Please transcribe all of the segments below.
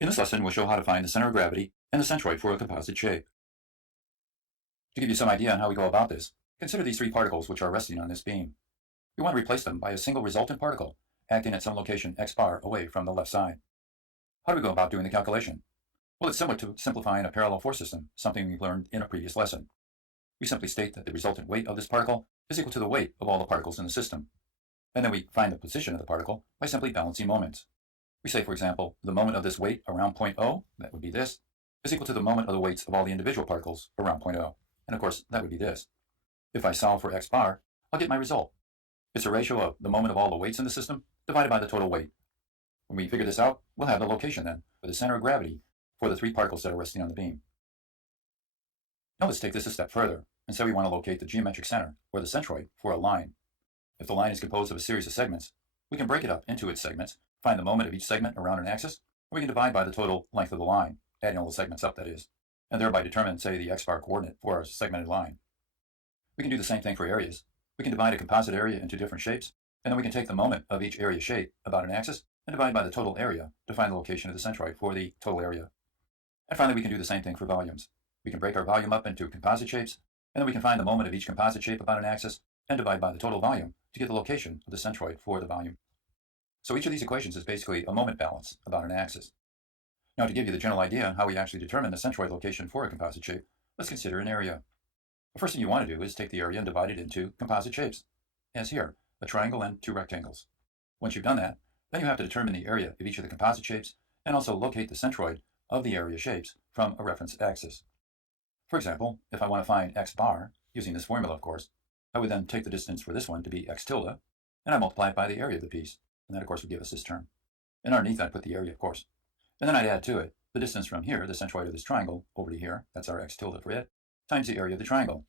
In this lesson, we'll show how to find the center of gravity and the centroid for a composite shape. To give you some idea on how we go about this, consider these three particles which are resting on this beam. We want to replace them by a single resultant particle acting at some location x bar away from the left side. How do we go about doing the calculation? Well, it's similar to simplifying a parallel force system, something we learned in a previous lesson. We simply state that the resultant weight of this particle is equal to the weight of all the particles in the system. And then we find the position of the particle by simply balancing moments. We say, for example, the moment of this weight around point O, that would be this, is equal to the moment of the weights of all the individual particles around point O. And of course, that would be this. If I solve for x bar, I'll get my result. It's a ratio of the moment of all the weights in the system divided by the total weight. When we figure this out, we'll have the location then, for the center of gravity, for the three particles that are resting on the beam. Now let's take this a step further, and say we want to locate the geometric center, or the centroid, for a line. If the line is composed of a series of segments, we can break it up into its segments, find the moment of each segment around an axis, and we can divide by the total length of the line, adding all the segments up, that is, and thereby determine, say, the x-bar coordinate for a segmented line. We can do the same thing for areas. We can divide a composite area into different shapes, and then we can take the moment of each area shape about an axis and divide by the total area to find the location of the centroid for the total area. And finally, we can do the same thing for volumes. We can break our volume up into composite shapes, and then we can find the moment of each composite shape about an axis and divide by the total volume to get the location of the centroid for the volume. So each of these equations is basically a moment balance about an axis. Now, to give you the general idea on how we actually determine the centroid location for a composite shape, let's consider an area. The first thing you want to do is take the area and divide it into composite shapes, as here, a triangle and two rectangles. Once you've done that, then you have to determine the area of each of the composite shapes and also locate the centroid of the area shapes from a reference axis. For example, if I want to find x bar, using this formula of course, I would then take the distance for this one to be x tilde, and I multiply it by the area of the piece, and that of course would give us this term. And underneath I'd put the area of course. And then I'd add to it the distance from here, the centroid of this triangle, over to here, that's our x tilde for it, times the area of the triangle.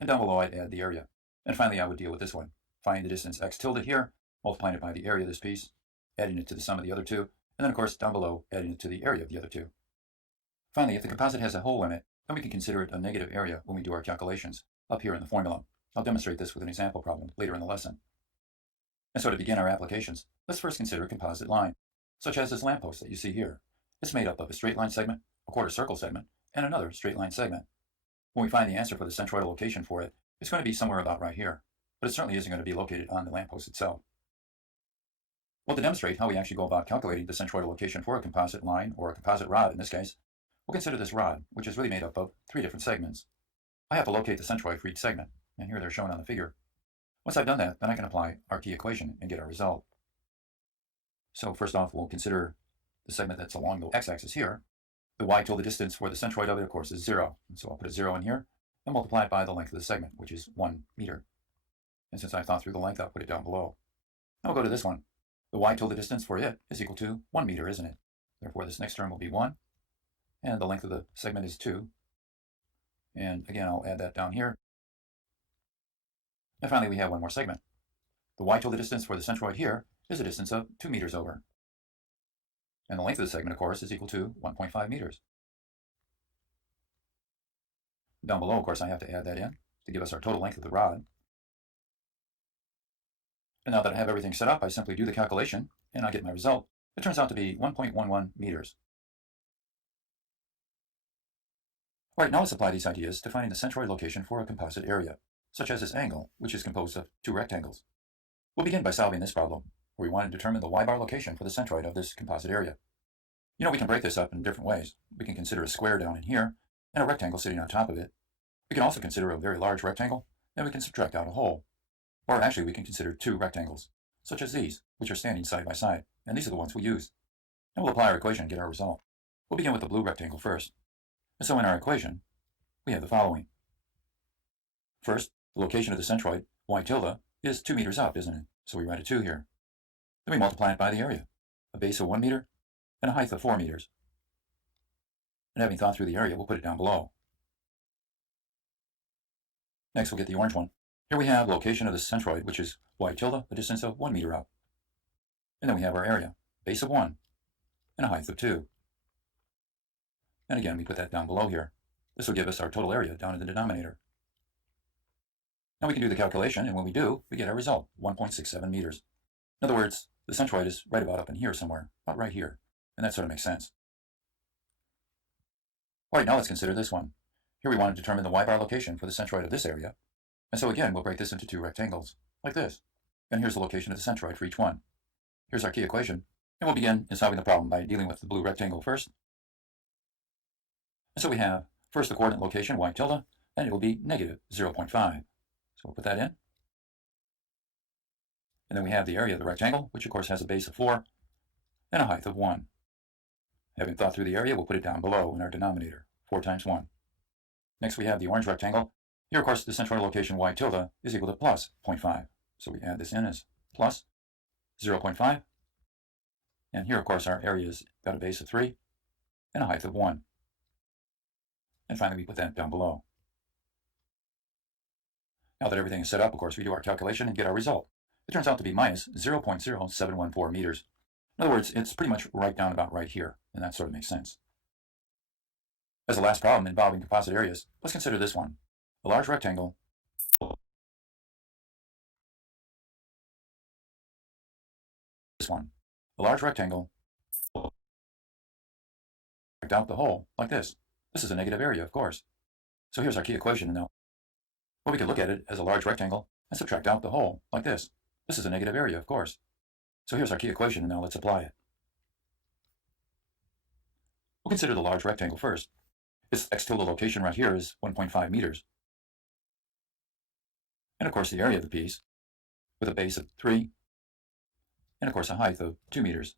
And down below I'd add the area. And finally I would deal with this one, find the distance x tilde here, multiplying it by the area of this piece, adding it to the sum of the other two, and then of course down below adding it to the area of the other two. Finally, if the composite has a hole in it, then we can consider it a negative area when we do our calculations, up here in the formula. I'll demonstrate this with an example problem later in the lesson. And so to begin our applications, let's first consider a composite line, such as this lamppost that you see here. It's made up of a straight line segment, a quarter circle segment, and another straight line segment. When we find the answer for the centroidal location for it, it's going to be somewhere about right here, but it certainly isn't going to be located on the lamppost itself. Well, to demonstrate how we actually go about calculating the centroidal location for a composite line, or a composite rod in this case, we'll consider this rod, which is really made up of three different segments. I have to locate the centroid for each segment, and here they're shown on the figure. Once I've done that, then I can apply our key equation and get our result. So first off, we'll consider the segment that's along the x-axis here. The y tilde distance for the centroid of it, of course, is 0. And so I'll put a 0 in here and multiply it by the length of the segment, which is 1 meter. And since I've thought through the length, I'll put it down below. Now we'll go to this one. The y tilde distance for it is equal to 1 meter, isn't it? Therefore, this next term will be 1. And the length of the segment is 2. And again, I'll add that down here. And finally, we have one more segment. The y tilde distance for the centroid here is a distance of 2 meters over. And the length of the segment, of course, is equal to 1.5 meters. Down below, of course, I have to add that in to give us our total length of the rod. And now that I have everything set up, I simply do the calculation, and I get my result. It turns out to be 1.11 meters. All right, now let's apply these ideas to finding the centroid location for a composite area, such as this angle, which is composed of two rectangles. We'll begin by solving this problem, where we want to determine the y-bar location for the centroid of this composite area. You know, we can break this up in different ways. We can consider a square down in here, and a rectangle sitting on top of it. We can also consider a very large rectangle, and we can subtract out a hole. Or actually, we can consider two rectangles, such as these, which are standing side by side, and these are the ones we use. And we'll apply our equation and get our result. We'll begin with the blue rectangle first. And so in our equation, we have the following. First, the location of the centroid, y tilde, is 2 meters up, isn't it? So we write a 2 here. Then we multiply it by the area, a base of 1 meter and a height of 4 meters. And having thought through the area, we'll put it down below. Next, we'll get the orange one. Here we have the location of the centroid, which is y tilde, a distance of 1 meter up. And then we have our area, base of 1 and a height of 2. And again, we put that down below here. This will give us our total area down in the denominator. Now we can do the calculation, and when we do, we get our result, 1.67 meters. In other words, the centroid is right about up in here somewhere, about right here, and that sort of makes sense. All right, now let's consider this one. Here we want to determine the y-bar location for the centroid of this area. And so again, we'll break this into two rectangles, like this. And here's the location of the centroid for each one. Here's our key equation. And we'll begin in solving the problem by dealing with the blue rectangle first. And so we have first the coordinate location, y tilde, and it will be negative 0.5. So we'll put that in. And then we have the area of the rectangle, which of course has a base of 4 and a height of 1. Having thought through the area, we'll put it down below in our denominator, 4 times 1. Next we have the orange rectangle. Here, of course, the centroid location y tilde is equal to plus 0.5. So we add this in as plus 0.5. And here, of course, our area has got a base of 3 and a height of 1. And finally, we put that down below. Now that everything is set up, of course, we do our calculation and get our result. It turns out to be minus 0.0714 meters. In other words, it's pretty much right down about right here, and that sort of makes sense. As the last problem involving composite areas, let's consider this one. A large rectangle A large rectangle out the whole like this. This is a negative area, of course. So here's our key equation now. Well, we could look at it as a large rectangle and subtract out the whole like this. This is a negative area, of course. So here's our key equation, and now let's apply it. We'll consider the large rectangle first. Its x tilde location right here is 1.5 meters. And of course the area of the piece, with a base of 3, and of course a height of 2 meters.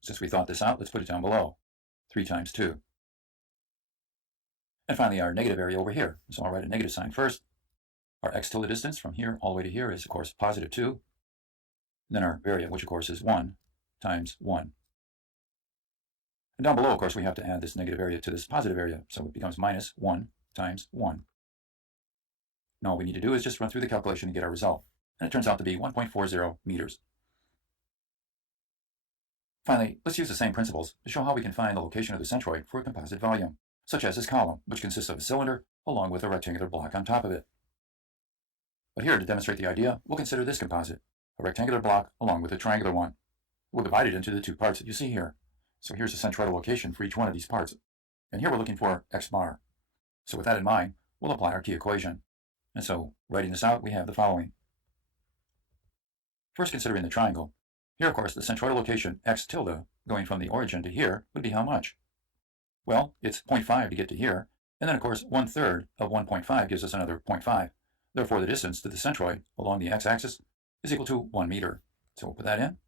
Since we thought this out, let's put it down below. 3 times 2. And finally our negative area over here. So I'll write a negative sign first. Our x tilde distance from here all the way to here is of course positive 2. And then our area, which of course is 1 times 1. And down below, of course, we have to add this negative area to this positive area. So it becomes minus 1 times 1. Now all we need to do is just run through the calculation and get our result. And it turns out to be 1.40 meters. Finally, let's use the same principles to show how we can find the location of the centroid for a composite volume, such as this column, which consists of a cylinder along with a rectangular block on top of it. But here, to demonstrate the idea, we'll consider this composite, a rectangular block along with a triangular one. We'll divide it into the two parts that you see here. So here's the centroidal location for each one of these parts. And here we're looking for x bar. So with that in mind, we'll apply our key equation. And so, writing this out, we have the following. First, considering the triangle. Here, of course, the centroidal location x tilde, going from the origin to here, would be how much? Well, it's 0.5 to get to here, and then, of course, 1/3 of 1.5 gives us another 0.5. Therefore, the distance to the centroid along the x-axis is equal to 1 meter. So we'll put that in.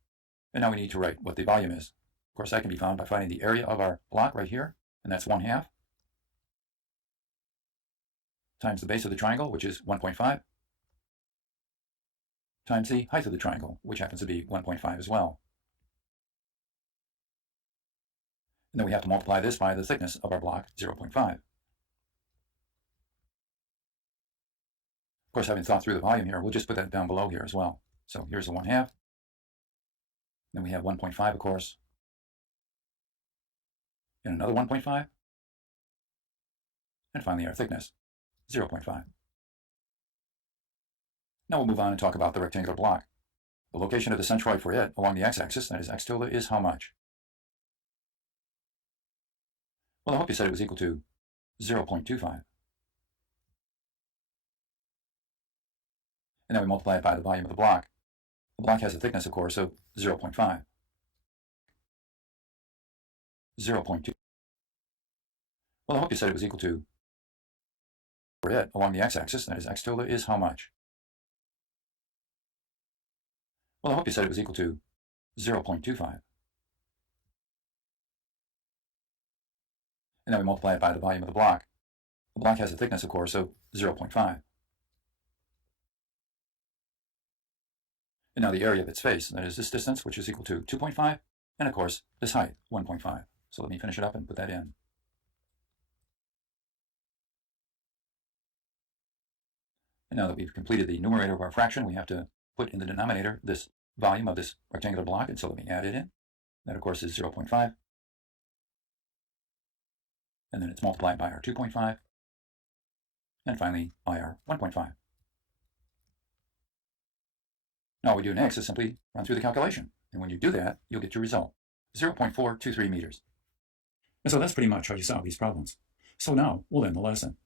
And now we need to write what the volume is. Of course, that can be found by finding the area of our block right here, and that's 1/2, times the base of the triangle, which is 1.5, times the height of the triangle, which happens to be 1.5 as well. And then we have to multiply this by the thickness of our block, 0.5. Of course, having thought through the volume here, we'll just put that down below here as well. So here's the 1/2. Then we have 1.5, of course. And another 1.5. And finally our thickness, 0.5. Now we'll move on and talk about the rectangular block. The location of the centroid for it along the x-axis, that is x tilde, is how much? Well, I hope you said it was equal to 0.25. And then we multiply it by the volume of the block. The block has a thickness, of course, of 0.5. 0.2. Well, I hope you said it was equal to, for it along the x-axis, that is x tilde, is how much? Well, I hope you said it was equal to 0.25. And then we multiply it by the volume of the block. The block has a thickness, of course, of 0.5. And now the area of its face, that is this distance, which is equal to 2.5, and of course this height, 1.5. So let me finish it up and put that in. And now that we've completed the numerator of our fraction, we have to put in the denominator this volume of this rectangular block, and so let me add it in. That, of course, is 0.5. And then it's multiplied by our 2.5. And finally by our 1.5. Now what we do next is simply run through the calculation. And when you do that, you'll get your result, 0.423 meters. And so that's pretty much how you solve these problems. So now we'll end the lesson.